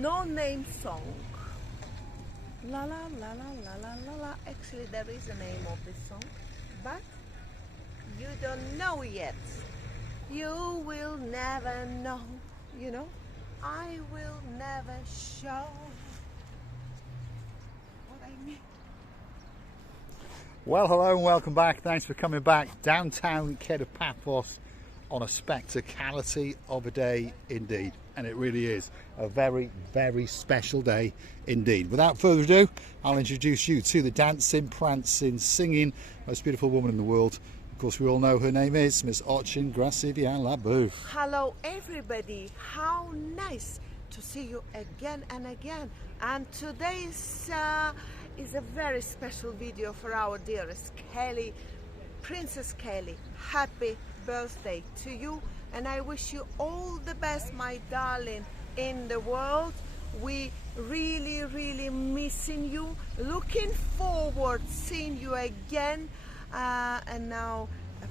no-name song. La la la la la la la la. Actually, there is a name of this song, but you don't know yet. You will never know. You know, I will never show what I mean. Well, hello and welcome back. Thanks for coming back. Downtown Kato Paphos on a spectacality of a day indeed. And it really is a very, very special day indeed. Without further ado, I'll introduce you to the dancing, prancing, singing, most beautiful woman in the world. Of course, we all know her name is Miss Ochin Grasivian-Labouf. Hello everybody, how nice to see you again and again. And today is a very special video for our dearest Kelly, Princess Kelly. Happy birthday to you, and I wish you all the best, my darling, in the world. We really missing you, looking forward seeing you again. And now,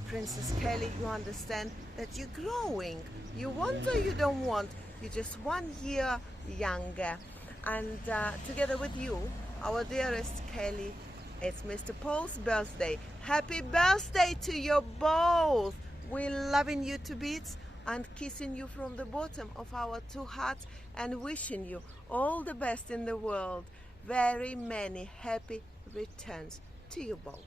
Princess Kelly, you understand that you're growing. You want or you don't want, you're just 1 year younger. And together with you, our dearest Kelly, it's Mr. Paul's birthday. Happy birthday to you both. We're loving you to bits and kissing you from the bottom of our two hearts and wishing you all the best in the world. Very many happy returns to you both.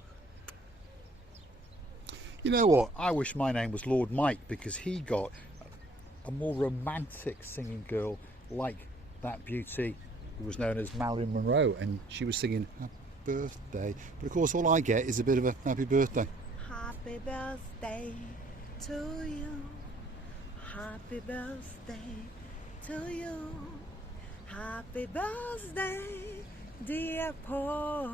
You know what? I wish my name was Lord Mike, because he got a more romantic singing girl like that beauty who was known as Marilyn Monroe, and she was singing Happy Birthday. But of course, all I get is a bit of a happy birthday. Happy birthday to you. Happy birthday to you. Happy birthday, dear Paul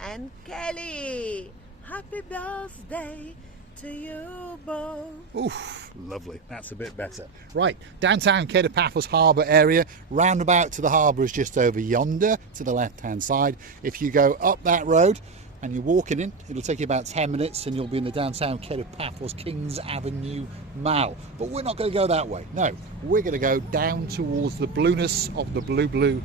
and Kelly. Happy birthday to you both. Oof, lovely. That's a bit better. Right, downtown Kato Paphos Harbour area. Roundabout to the harbour is just over yonder to the left-hand side. If you go up that road and you're walking in, it'll take you about 10 minutes and you'll be in the downtown Kato Paphos Kings Avenue Mall. But we're not going to go that way. No, we're going to go down towards the blueness of the blue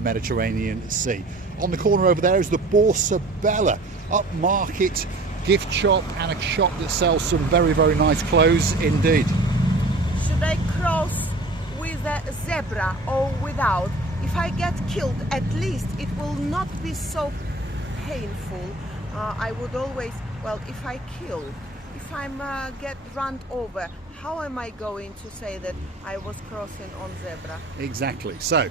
Mediterranean Sea. On the corner over there is the Borsa Bella upmarket gift shop and a shop that sells some very nice clothes indeed. Should I cross with a zebra or without? If I get killed, at least it will not be so painful. I would always, well, if I kill, if I'm get run over, how am I going to say that I was crossing on zebra? Exactly. So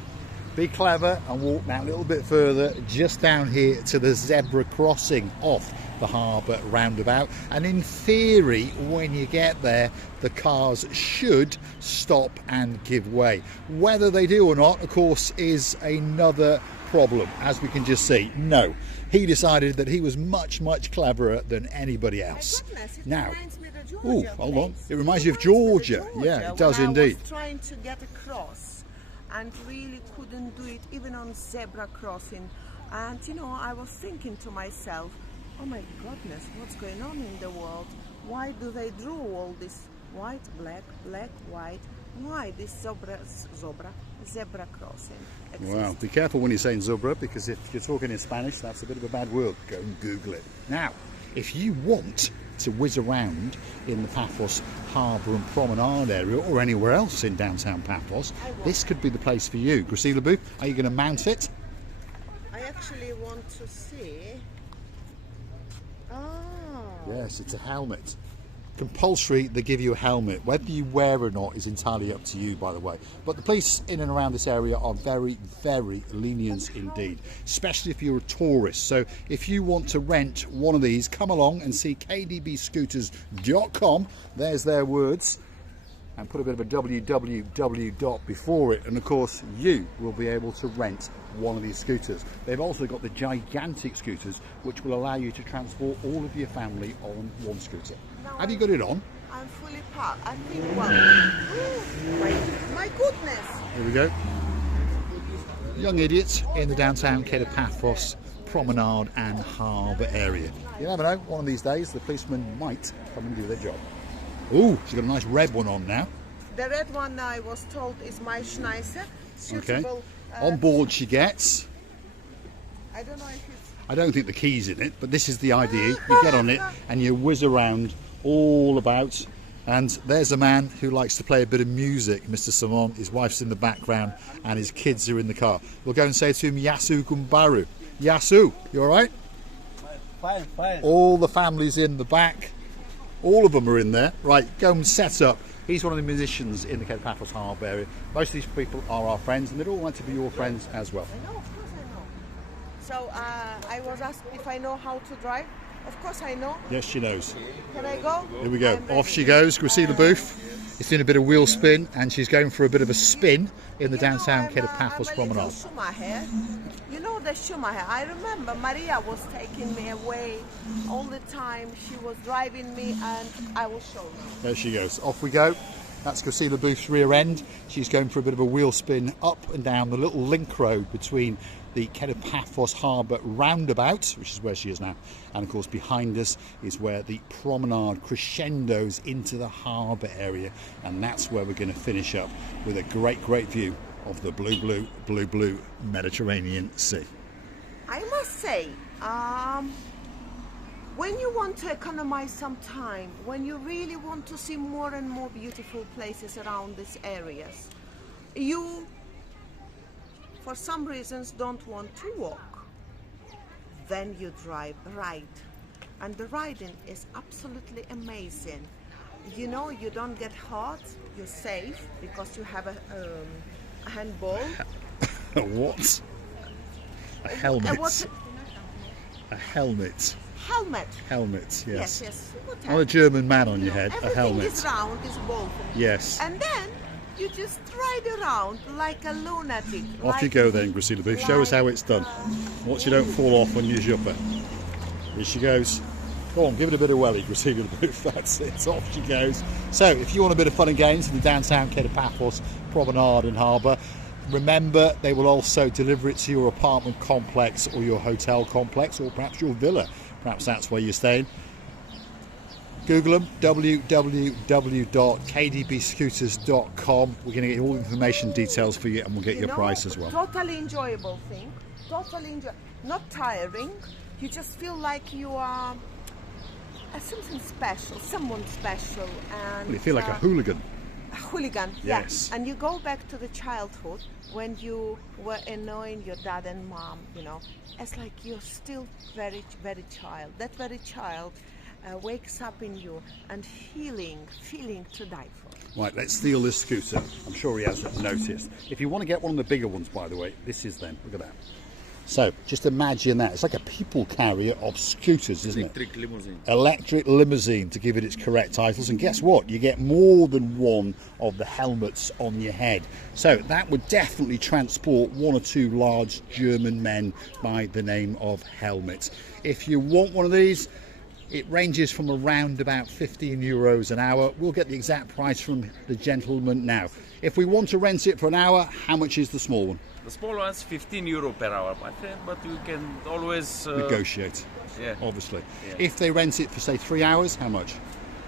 be clever and walk that little bit further, just down here to the zebra crossing off the harbour roundabout, and in theory when you get there the cars should stop and give way. Whether they do or not, of course, is another problem. As we can just see, no, he decided that he was much cleverer than anybody else. My goodness, it now, reminds me of the oh, Georgia hold on, place. it reminds you of Georgia. Yeah, it does indeed. I was trying to get across and really couldn't do it, even on zebra crossing. And you know, I was thinking to myself, oh my goodness, what's going on in the world? Why do they draw all this white, black, white? Why this zebra crossing exists? Well, be careful when you're saying zebra, because if you're talking in Spanish, that's a bit of a bad word. Go and Google it. Now, if you want to whiz around in the Paphos Harbour and Promenade area or anywhere else in downtown Paphos, this could be the place for you. Grasivian-Labouf, are you going to mount it? I actually want to see. Oh. Yes, it's a helmet. Compulsory, they give you a helmet. Whether you wear or not is entirely up to you, by the way. But the police in and around this area are very lenient indeed, especially if you're a tourist. So if you want to rent one of these, come along and see kdbscooters.com. There's their words. And put a bit of a www before it, and of course you will be able to rent one of these scooters. They've also got the gigantic scooters which will allow you to transport all of your family on one scooter. Now Have you got it on? I'm fully packed. I think, well, my goodness. Here we go. Young idiots in the downtown Kato Paphos Promenade and Harbour area. You never know, one of these days the policemen might come and do their job. Ooh, she's got a nice red one on now. The red one I was told is my Schneiser. suitable. On board she gets. I don't know if it's. I don't think the key's in it, but this is the idea. You get on it and you whiz around all about. And there's a man who likes to play a bit of music, Mr. Simon. His wife's in the background and his kids are in the car. We'll go and say to him, Yasu Gumbaru. Yasu, you all right? Fine, fine. All the family's in the back. All of them are in there. Right, go and set up. He's one of the musicians in the Kato Paphos Harbour area. Most of these people are our friends, and they'd all want to be your friends as well. I know, of course I know. So I was asked if I know how to drive. Of course I know. Yes, she knows. Can I go? Here we go. I'm Off ready. she goes. Can we see the booth? It's doing a bit of wheel spin, and she's going for a bit of a spin in the downtown Kato Paphos I'm a little promenade. Schumacher. You know the Schumacher. I remember Maria was taking me away all the time. She was driving me, and I will show you. There she goes. Off we go. That's Casilla Booth's rear end. She's going for a bit of a wheel spin up and down the little link road between the Kato Paphos Harbour roundabout, which is where she is now, and of course behind us is where the promenade crescendos into the harbour area, and that's where we're going to finish up with a great view of the blue Mediterranean Sea. I must say, when you want to economize some time, when you really want to see more and more beautiful places around these areas, you, for some reasons, don't want to walk, then you ride. And the riding is absolutely amazing. You know, you don't get hot, you're safe because you have a handball. A what? A helmet. What? A helmet. Helmet. Helmet, yes. Yes. Not a German man on your head, a Everything helmet. is round, is ball. Yes. And then you just ride around like a lunatic. Off you go then, Gracila Booth. Show us how it's done. Watch you don't fall off when you jump it. Here she goes. Go on, give it a bit of welly, Gracila Booth. That's it. Off she goes. So, if you want a bit of fun and games in the downtown Kato Paphos promenade and harbour, remember they will also deliver it to your apartment complex or your hotel complex or perhaps your villa. Perhaps that's where you're staying. Google them, www.kdbscooters.com. We're going to get all the information details for you, and we'll get your price as well. Totally enjoyable thing. Totally enjoyable. Not tiring. You just feel like you are something special, someone special. And Well, you feel like a hooligan. A hooligan, Yes. Yeah. And you go back to the childhood when you were annoying your dad and mom, you know. It's like you're still very child. That very child wakes up in you and feeling to die for. Right, let's steal this scooter. I'm sure he hasn't noticed. If you want to get one of the bigger ones, by the way, this is them. Look at that. So, just imagine that. It's like a people carrier of scooters, isn't it? Electric limousine. Electric limousine, to give it its correct titles. And guess what? You get more than one of the helmets on your head. So that would definitely transport one or two large German men by the name of helmets. If you want one of these, it ranges from around about €15 an hour. We'll get the exact price from the gentleman now. If we want to rent it for an hour, how much is the small one? The small one's €15 per hour, my friend, but you can always Negotiate, yeah. obviously. Yeah. If they rent it for, say, 3 hours, how much?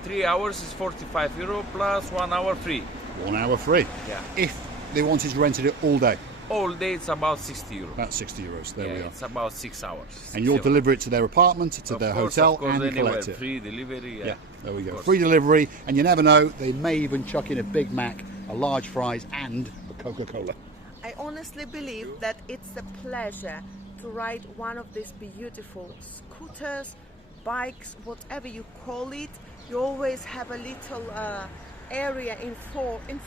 3 hours is €45 plus 1 hour free. 1 hour free. Yeah. If they wanted to rent it all day, All day it's about €60. about €60. There we are. It's about 6 hours. And you'll 6 deliver it to their apartment, to Of their course, hotel, of course, and anywhere. collect it. Free delivery. Yeah, there we of go. course. Free delivery, and you never know, they may even chuck in a Big Mac, a large fries, and a Coca-Cola. I honestly believe that it's a pleasure to ride one of these beautiful scooters, bikes, whatever you call it. You always have a little area in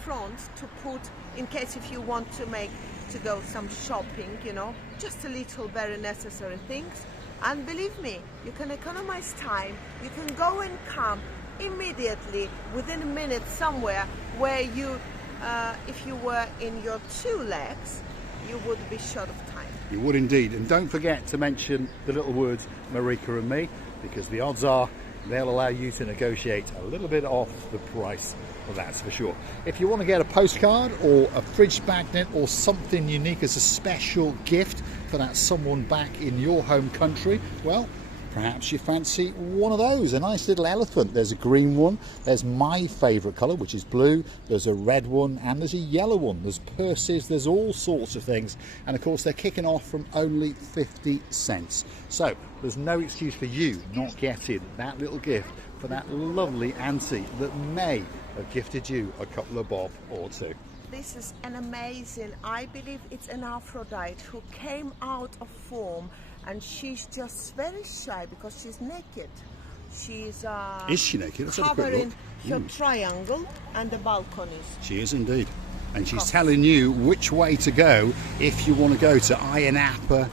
front to put in case if you want to go some shopping, you know, just a little very necessary things. And believe me, you can economize time. You can go and come immediately within a minute somewhere where you if you were in your 2 legs, you would be short of time. You would indeed. And don't forget to mention the little words Marika and me, because the odds are they'll allow you to negotiate a little bit off the price. Well, that's for sure. If you want to get a postcard or a fridge magnet or something unique as a special gift for that someone back in your home country, well, perhaps you fancy one of those, a nice little elephant. There's a green one, there's my favourite colour, which is blue, there's a red one, and there's a yellow one. There's purses, there's all sorts of things, and of course they're kicking off from only 50 cents. So there's no excuse for you not getting that little gift for that lovely auntie that may have gifted you a couple of bob or two. This is an amazing, I believe it's an Aphrodite who came out of form, and she's just very shy because she's naked. She's is she naked? Let's have a quick covering look. her triangle and the balconies. She is indeed. And she's telling you which way to go if you want to go to Ayia Napa,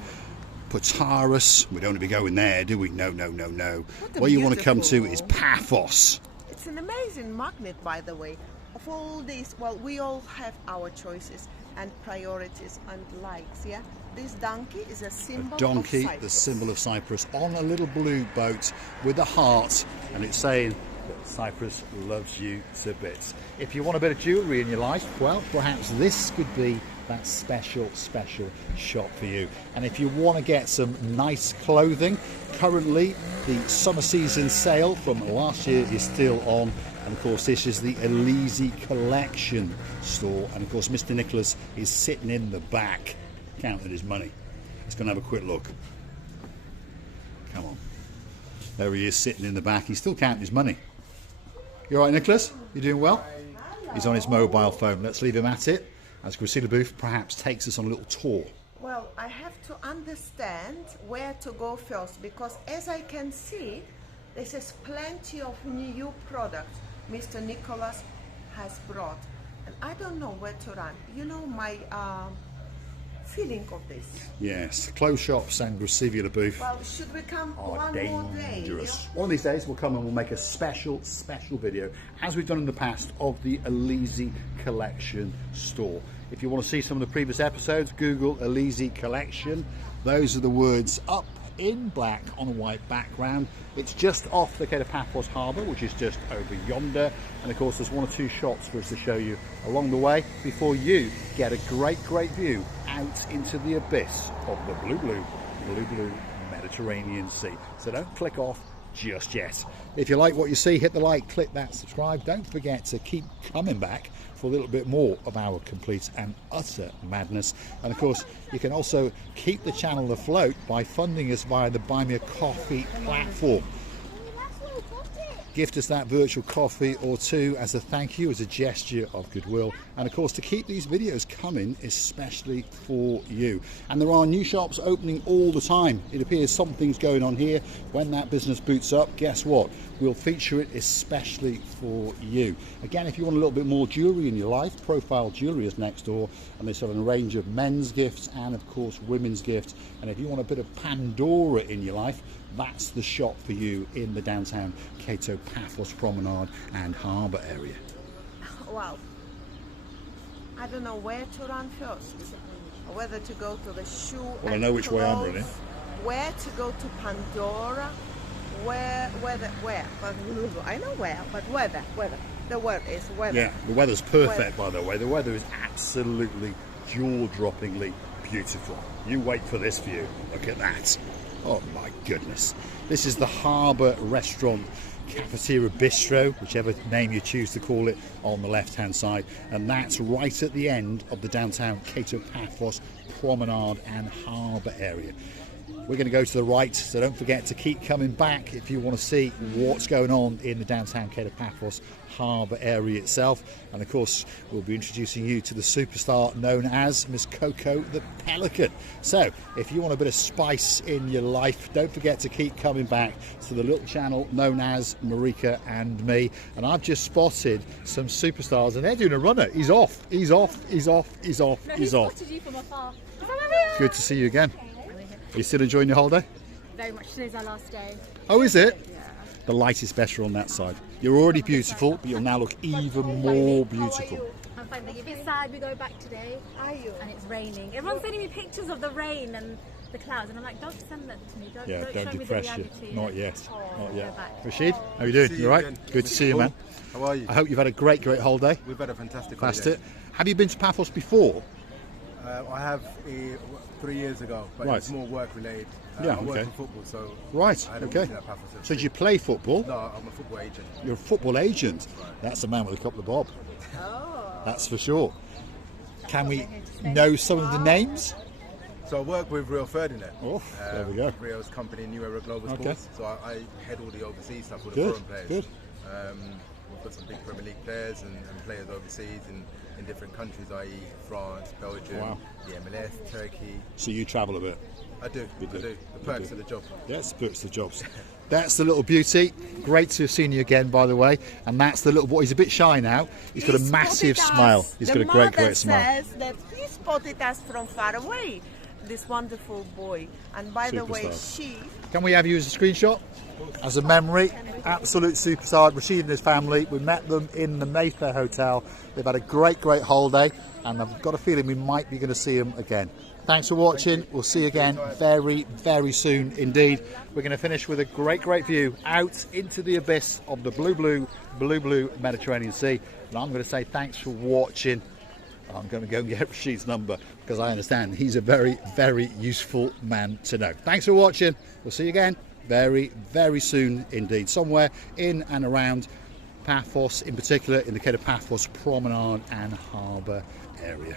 Ptotaras. We don't want to be going there, do we? No, no, no, no. Where you want to come to is Paphos. It's an amazing magnet, by the way. Of all these, well, we all have our choices and priorities and likes, yeah? This donkey is a symbol of Cyprus. The symbol of Cyprus, on a little blue boat with a heart, and it's saying that Cyprus loves you to bits. If you want a bit of jewellery in your life, well, perhaps this could be that special shop for you. And if you want to get some nice clothing, currently the summer season sale from last year is still on. And of course this is the Elysee collection store, and of course Mr. Nicholas is sitting in the back counting his money. He's going to have a quick look. Come on. There he is sitting in the back. He's still counting his money. You alright, Nicholas? You doing well? He's on his mobile phone. Let's leave him at it as Gracila Booth perhaps takes us on a little tour. Well, I have to understand where to go first, because as I can see, this is plenty of new products Mr. Nicholas has brought, and I don't know where to run. You know my feeling of this. Yes, clothes shops and Gracila Booth Well, should we come are one more day? dangerous. One of these days we'll come and we'll make a special video, as we've done in the past, of the Elysee collection store. If you want to see some of the previous episodes, Google Elysee collection. Those are the words up in black on a white background. It's just off the Kato Paphos Harbour, which is just over yonder, and of course there's one or two shots for us to show you along the way before you get a great view out into the abyss of the blue Mediterranean Sea. So don't click off just yet. If you like what you see, hit the like, click that subscribe. Don't forget to keep coming back for a little bit more of our complete and utter madness. And of course you can also keep the channel afloat by funding us via the Buy Me a Coffee platform. Gift us that virtual coffee or two as a thank you, as a gesture of goodwill, and of course to keep these videos coming especially for you. And there are new shops opening all the time. It appears something's going on here. When that business boots up, guess what? We'll feature it especially for you. Again, if you want a little bit more jewellery in your life, Profile Jewellery is next door, and they sell a range of men's gifts and of course women's gifts. And if you want a bit of Pandora in your life, that's the shop for you in the downtown Kato Paphos Promenade and Harbour area. Well, I don't know where to run first, whether to go to the shoe. Well, I know which way I'm running. Where to go to Pandora, where, but I know where, but whether, the word is whether. Yeah, the weather's perfect, by the way. The weather is absolutely jaw-droppingly beautiful. You wait for this view. Look at that. Oh my goodness. This is the Harbour Restaurant, Cafeteria Bistro, whichever name you choose to call it, on the left hand side, and that's right at the end of the downtown Kato Paphos Promenade and Harbour area. We're going to go to the right, so don't forget to keep coming back if you want to see what's going on in the downtown Kato Paphos Harbour area itself. And of course we'll be introducing you to the superstar known as Miss Coco the Pelican. So if you want a bit of spice in your life, don't forget to keep coming back to the little channel known as Marika and me. And I've just spotted some superstars and they're doing a runner. He's off. No, he spotted you from afar. Good to see you again. Are you still enjoying your holiday? Very much. Today's our last day. Oh, is it? Yeah. The light is better on that side. You're already beautiful, but you'll now look even more beautiful. I'm fine, thank you. A bit sad we go back today. Are you? And it's raining. Everyone's sending me pictures of the rain and the clouds, and I'm like, don't send that to me. Don't show me the depress you. reality. Not yet. Not yet. Go back. Rashid, how are you doing? You all right? Good to see you, man. How are you? I hope you've had a great holiday. We've had a fantastic Passed holiday. it. Have you been to Paphos before? I have 3 years ago, but Right. it's more work related. Yeah, I work okay. in football, so Right, I had a okay. meeting at Paphos So FC. do you play football? No, I'm a football agent. You're a football agent. That's a man with a couple of bob. Oh. That's for sure. Can we know some of the names? So I work with Rio Ferdinand. Oh, there we go. Rio's company, New Era Global Okay. Sports. So I head all the overseas stuff with the Good, foreign players. good. We've got some big Premier League players and players overseas in different countries, i.e. France, Belgium, Wow. the MLS, Turkey. So you travel a bit. I do. You do. The perks of the job. Yes, books the jobs. That's the little beauty. Great to have seen you again, by the way. And that's the little boy. He's a bit shy now. He's got a He massive spotted smile. us. He's The got a great, mother great smile. says that he spotted us from far away. This wonderful boy. And by the way, Superstar. she. Can we have you as a screenshot? As a memory, absolute superstar, Rashid and his family. We met them in the Mayfair Hotel. They've had a great, great holiday, and I've got a feeling we might be going to see them again. Thanks for watching. We'll see you again very, very soon indeed. We're going to finish with a great, great view out into the abyss of the blue Mediterranean Sea. And I'm going to say thanks for watching. I'm going to go and get Rashid's number because I understand he's a very, very useful man to know. Thanks for watching. We'll see you again very, very soon indeed. Somewhere in and around Paphos, in particular in the Kato Paphos Promenade and Harbour area.